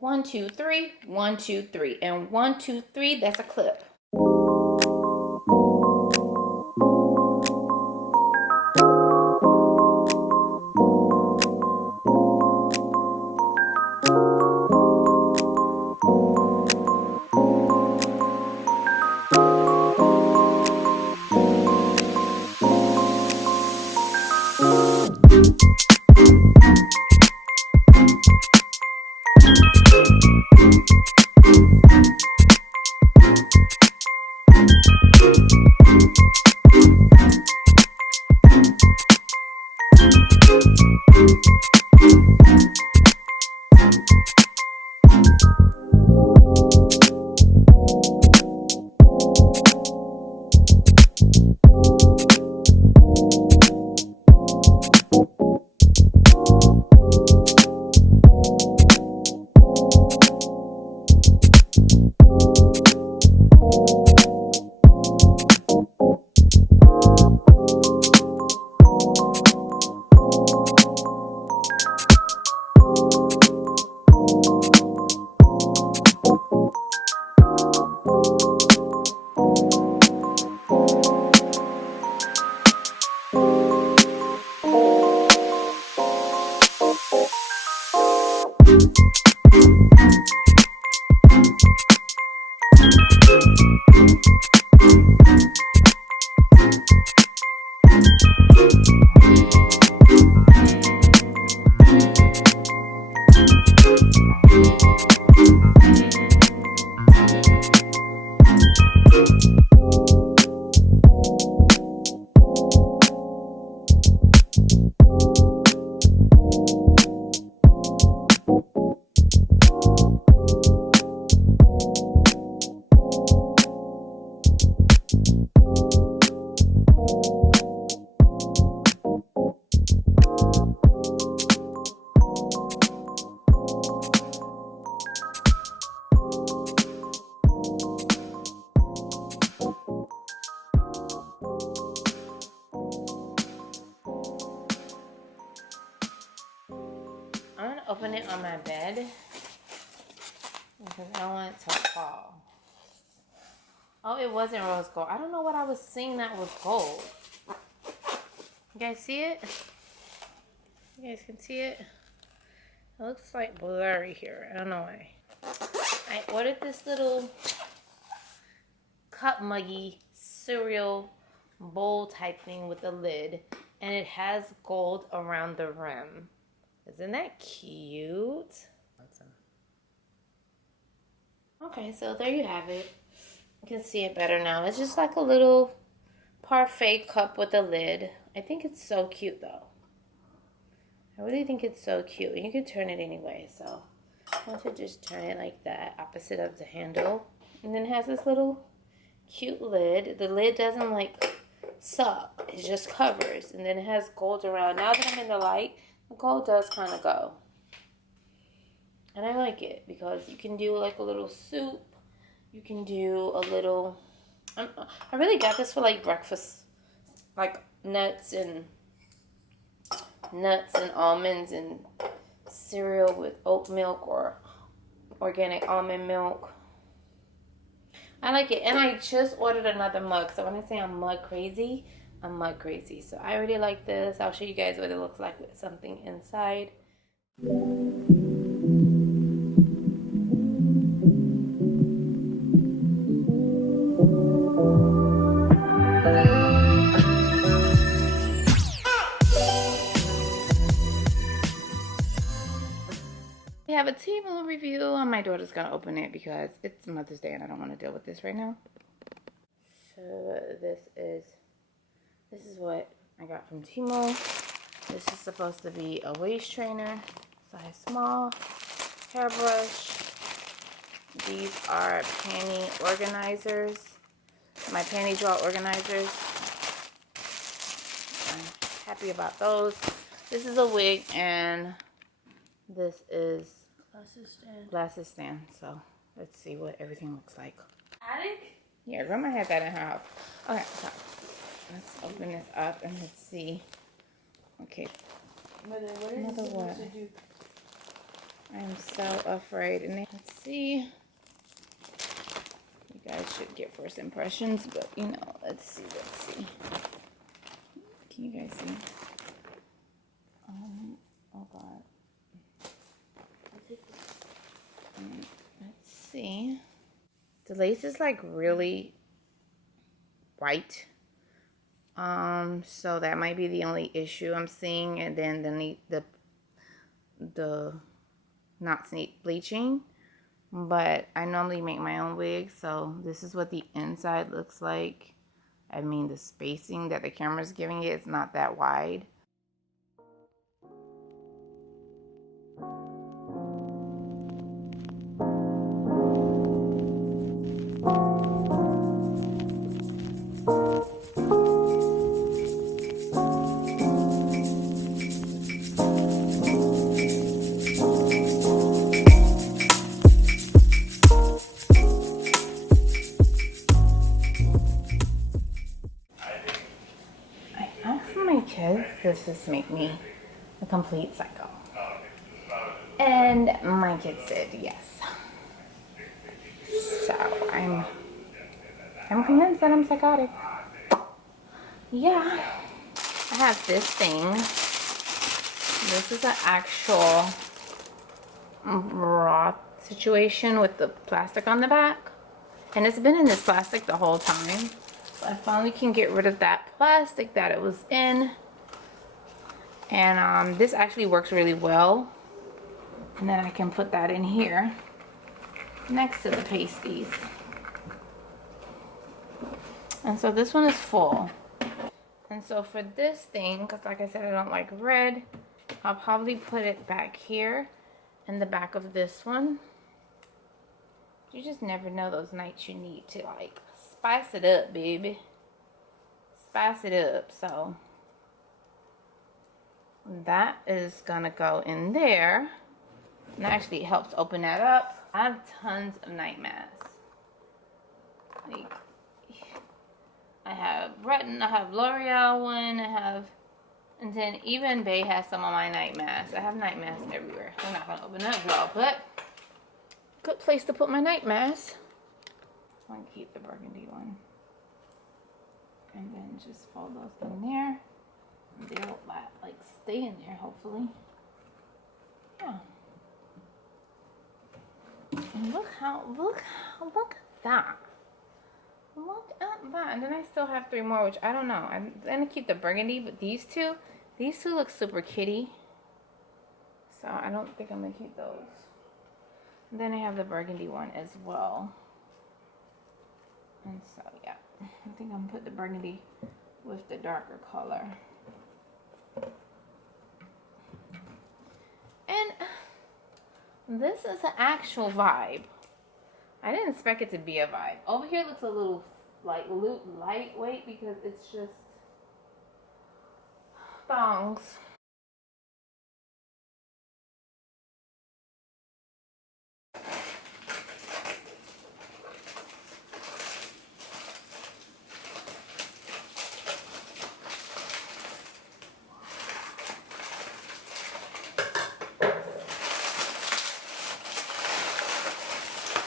One, two, three, 1, 2, 3, and 1, 2, 3. That's a clip. I'm gonna open it on my bed because I don't want it to fall. Oh, it wasn't rose gold. I don't know what I was seeing that was gold. You guys see it? You guys can see it? It looks like blurry here. I don't know why. I ordered this little cup muggy cereal bowl type thing with a lid, and it has gold around the rim. Isn't that cute? Okay, so there you have it. You can see it better now. It's just like a little parfait cup with a lid. I think it's so cute though. I really think it's so cute. You can turn it anyway, so I want to just turn it like that, opposite of the handle. And then it has this little cute lid. The lid doesn't like suck. It just covers. And then it has gold around. Now that I'm in the light, the gold does kind of go. And I like it because you can do like a little soup. You can do a little... I really got this for like breakfast. Like nuts and almonds and cereal with oat milk or organic almond milk. I like it. And I just ordered another mug. So when I say I'm mug crazy, I'm mug crazy. So I really like this. I'll show you guys what it looks like with something inside. We have a Teemo review, and my daughter's gonna open it because it's Mother's Day and I don't want to deal with this right now. So this is what I got from Teemo. This is supposed to be a waist trainer, size small, hairbrush. These are panty organizers, my panty drawer organizers. I'm happy about those. This is a wig, and this is glasses stand. So let's see what everything looks like. Attic? Yeah, Grandma had that in her house. Okay, so let's open this up and let's see Okay. Mother, what is Mother, it supposed what? to do? I'm so afraid. And let's see. You guys should get first impressions, but you know, let's see. Can you guys see? Oh God. Let's see. The lace is like really white. So that might be the only issue I'm seeing, and then the knots need bleaching. But I normally make my own wigs, so this is what the inside looks like. I mean, the spacing that the camera's giving it is not that wide. Kids, does this make me a complete psycho? And my kids said yes. So I'm convinced that I'm psychotic. Yeah. I have this thing. This is an actual raw situation with the plastic on the back. And it's been in this plastic the whole time. So I finally can get rid of that plastic that it was in. And this actually works really well. And then I can put that in here next to the pasties. And so this one is full. And so for this thing, because like I said, I don't like red, I'll probably put it back here in the back of this one. You just never know those nights you need to like spice it up, baby. Spice it up. So that is gonna go in there. And actually it helps open that up. I have tons of night masks. Like, I have Breton, I have L'Oreal one, and then even Bay has some of my night masks. I have night masks everywhere. I'm not gonna open that drawer, but good place to put my night mask. I'm gonna keep the burgundy one. And then just fold those in there. They'll like stay in there, hopefully. Yeah. And look at that. Look at that. And then I still have 3 more, which I don't know. I'm gonna keep the burgundy, but these two look super kitty. So I don't think I'm gonna keep those. And then I have the burgundy one as well. And so yeah, I think I'm gonna put the burgundy with the darker color. And this is an actual vibe. I didn't expect it to be a vibe. Over here looks a little like lightweight because it's just thongs.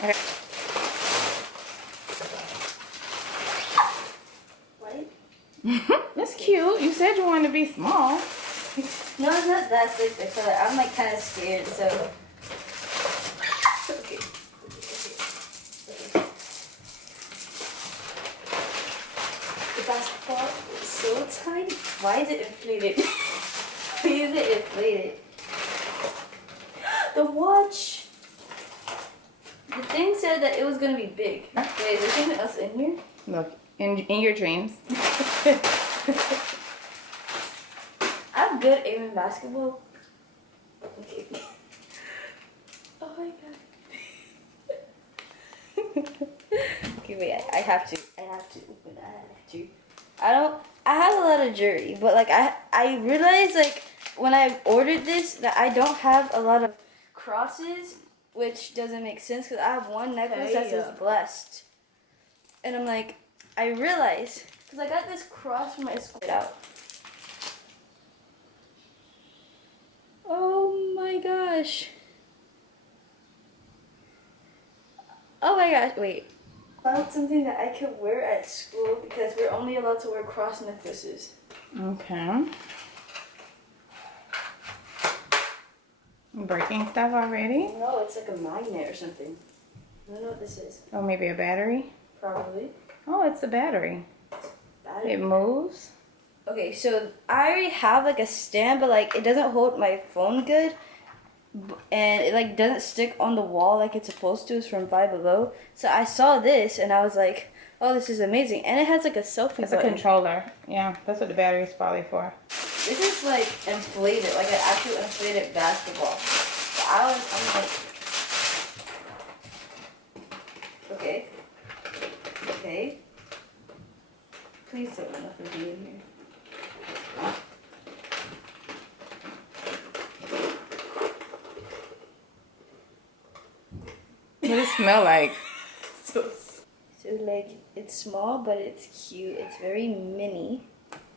Okay. That's cute. You said you wanted to be small. No, it's not that big. I'm like kind of scared, so. Okay. The basketball is so tiny. Why is it inflated? Why is it inflated? The watch. The thing said that it was gonna be big. Wait, is there something else in here? Look, in your dreams. I'm good aiming basketball. Okay. Oh my god. Okay, wait. I have to open that. I have a lot of jewelry, but like I realized like when I ordered this that I don't have a lot of crosses, which doesn't make sense because I have one necklace that says blessed, and I'm like, I realized because I got this cross from my school out. gosh. Oh my gosh, wait. Found something that I could wear at school because we're only allowed to wear cross necklaces. Okay. Breaking stuff already? No, it's like a magnet or something. I don't know what this is. Oh, maybe a battery? Probably. Oh, it's a battery. Battery. It moves. Okay, so I already have like a stand, but like it doesn't hold my phone good. And it like doesn't stick on the wall like it's supposed to. It's from Five Below. So I saw this and I was like, oh, this is amazing. And it has like a selfie It's button. a controller. Yeah, that's what the battery is probably for. This is like inflated, like an actual inflated basketball. So I'm like, okay. Okay. Please don't let nothing be in here. What does it smell like? So like, it's small, but it's cute. It's very mini.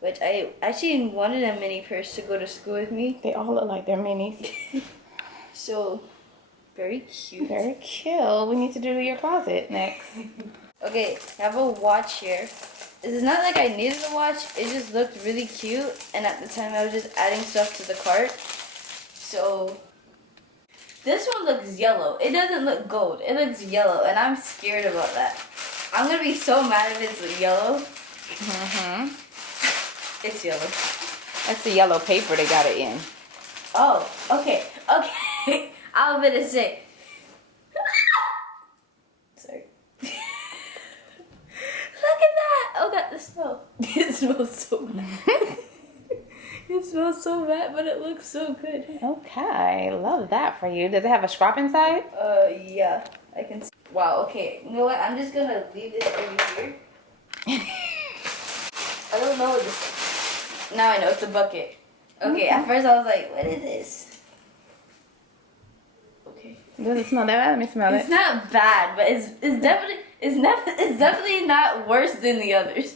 Which I actually wanted a mini purse to go to school with me. They all look like they're minis. So, very cute. Very cute. We need to do your closet next. Okay, I have a watch here. It's not like I needed a watch. It just looked really cute. And at the time, I was just adding stuff to the cart. So, this one looks yellow. It doesn't look gold. It looks yellow. And I'm scared about that. I'm going to be so mad if it's yellow. Mm-hmm. It's yellow. That's the yellow paper they got it in. Oh, okay. Okay. I was gonna say. Sorry. Look at that! Oh god, the smell. It smells so bad. It smells so bad, but it looks so good. Okay, love that for you. Does it have a strap inside? Yeah. I can see. Wow, okay. You know what? I'm just gonna leave this over here. I don't know what this is. Now I know, it's a bucket. Okay, at first I was like, what is this? Okay. Does it smell that bad? Let me smell It's it. not bad, but it's definitely not worse than the others.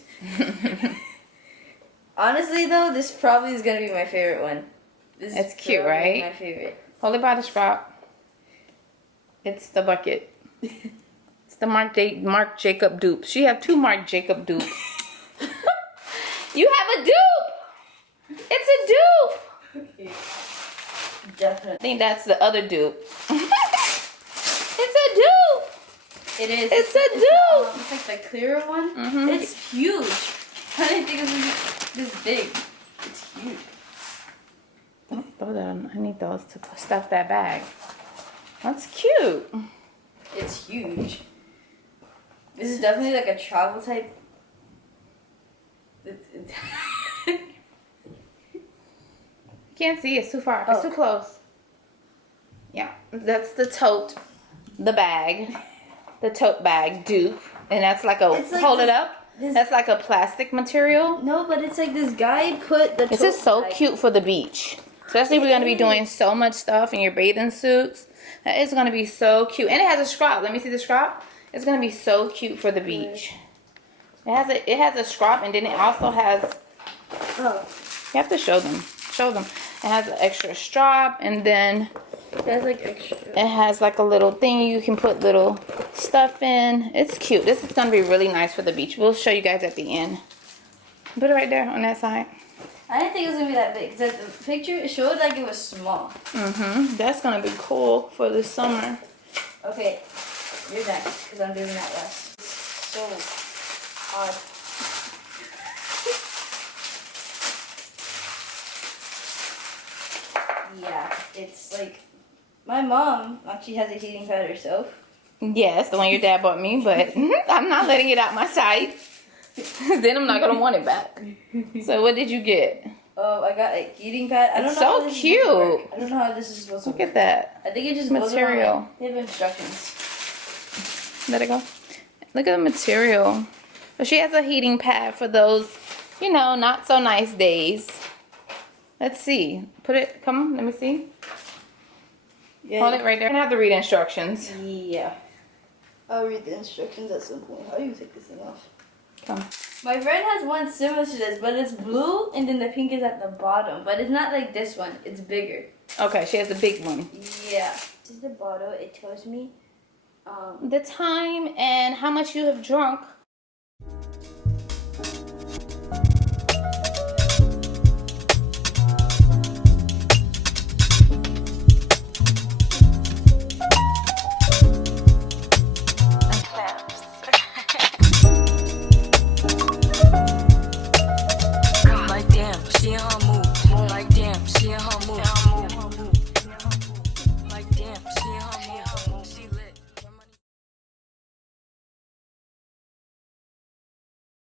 Honestly though, this probably is gonna be my favorite one. This It's is cute, probably right? My favorite. Hold it by the strap. It's the bucket. It's the Marc Jacob dupes. She have 2 Marc Jacob dupes. You have a dupe! It's a dupe! Okay. Definitely. I think that's the other dupe. It's a dupe! It is. It's a dupe! It's like the clearer one. Mm-hmm. It's huge. I didn't think it was this big. It's huge. Oh, hold on. I need those to stuff that bag. That's cute. It's huge. This is definitely like a travel type. Can't see. It's too far. Oh. It's too close. Yeah, that's the tote, the bag, the tote bag dupe, and that's like a It's like hold this- it up. That's like a plastic material. No, but it's like this guy put the. This is so bag- cute for the beach, especially if we're gonna be doing so much stuff in your bathing suits. That is gonna be so cute, and it has a strap. Let me see the strap. It's gonna be so cute for the beach. It has a strap, and then it also has. Oh. You have to show them. Show them. It has an extra strap, and then That's like extra. it has like a little thing you can put little stuff in. It's cute. This is gonna be really nice for the beach. We'll show you guys at the end. Put it right there on that side. I didn't think it was gonna be that big. Cause the picture it showed like it was small. That's gonna be cool for the summer. Okay, you're next because I'm doing that last. So odd. Yeah, it's like my mom actually has a heating pad herself. Yes, the one your dad bought me, but I'm not letting it out my sight. Then I'm not gonna want it back. So what did you get? Oh, I got a heating pad. I don't It's know how so this is supposed to work. cute. I don't know how this is supposed to Look work. at that. I think it just Material. goes on. They have instructions. Let it go. Look at the material. But she has a heating pad for those, you know, not so nice days. Let's see. Put it, come on, let me see. Yeah. Hold it right there. I have to read instructions. Yeah. I'll read the instructions at some point. How do you take this thing off? Come. My friend has one similar to this, but it's blue and then the pink is at the bottom. But it's not like this one. It's bigger. Okay, she has the big one. Yeah. This is the bottle. It tells me The time and how much you have drunk